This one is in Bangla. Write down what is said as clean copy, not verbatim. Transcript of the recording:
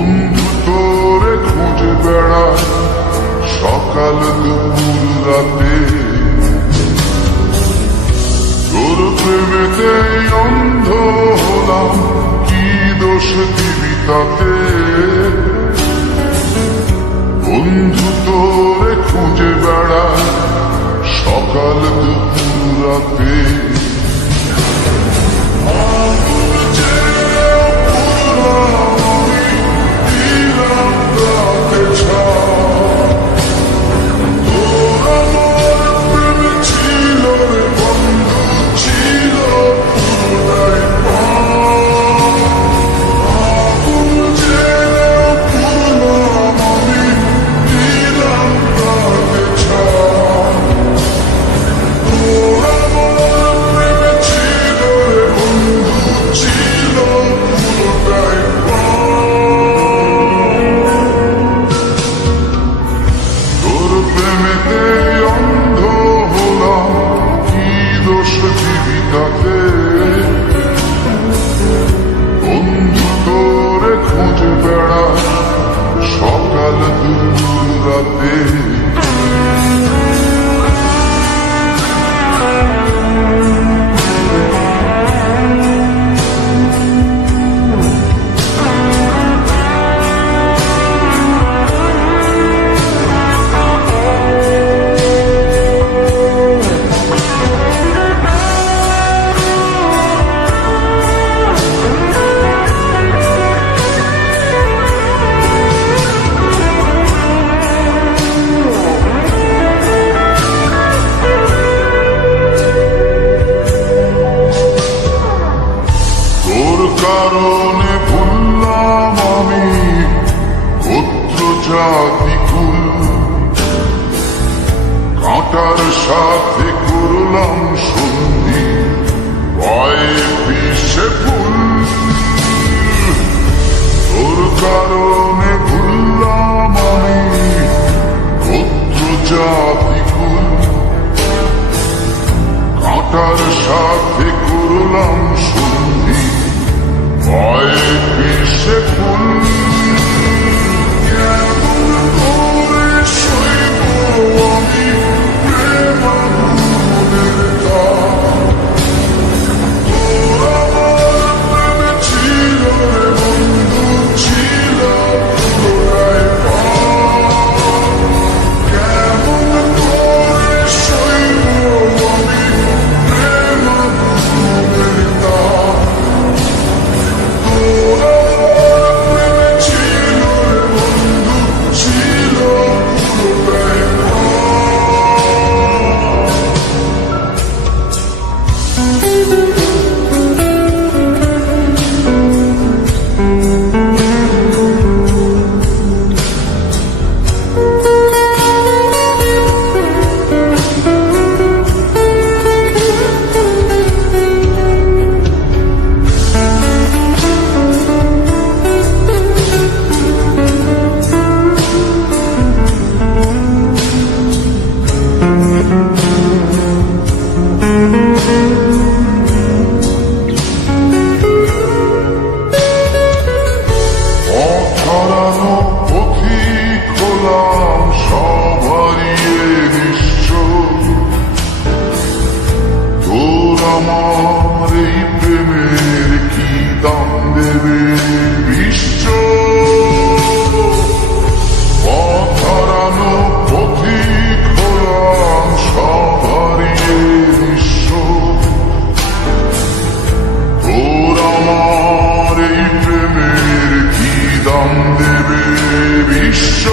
বন্ধু তোরে খুঁজে বেড়ায় সকাল দুপুর রাতে, তোর প্রেমেতে অন্ধ হলাম, কি দোষ দিবি তাতে। বন্ধু তোরে খুঁজে বেড়ায় সকাল দুপুর রাতে। বন্ধু তোরে খুঁজে বেড়ায় সকাল দুপুর রাতে। কারণে ভুললাম আমি গোত্র জাতি কুল, কাঁটার সাথে করলাম সন্ধি, ভয়ে বিষে ফুল। তোর কারণে ভুললাম আমি গোত্র জাতি কুল, কাঁটার সাথে করলাম সন্ধি, ভয়ে বিষে ফুল। কেমন করে সইব আমি প্রেম আগুনের তাপ, তোর আমার প্রেমে ছিল রে বন্ধু, ছিল পুনরায় পাপ। কেমন করে সইব আমি প্রেম আগুনের তাপ, আমার এই প্রেমের কি দাম দেবে বিশ্ব। পথ হারানো পথিক হলাম সব হারিয়ে বিশ্ব। তোর আমার এই প্রেমের কি দাম দেবে বিশ্ব।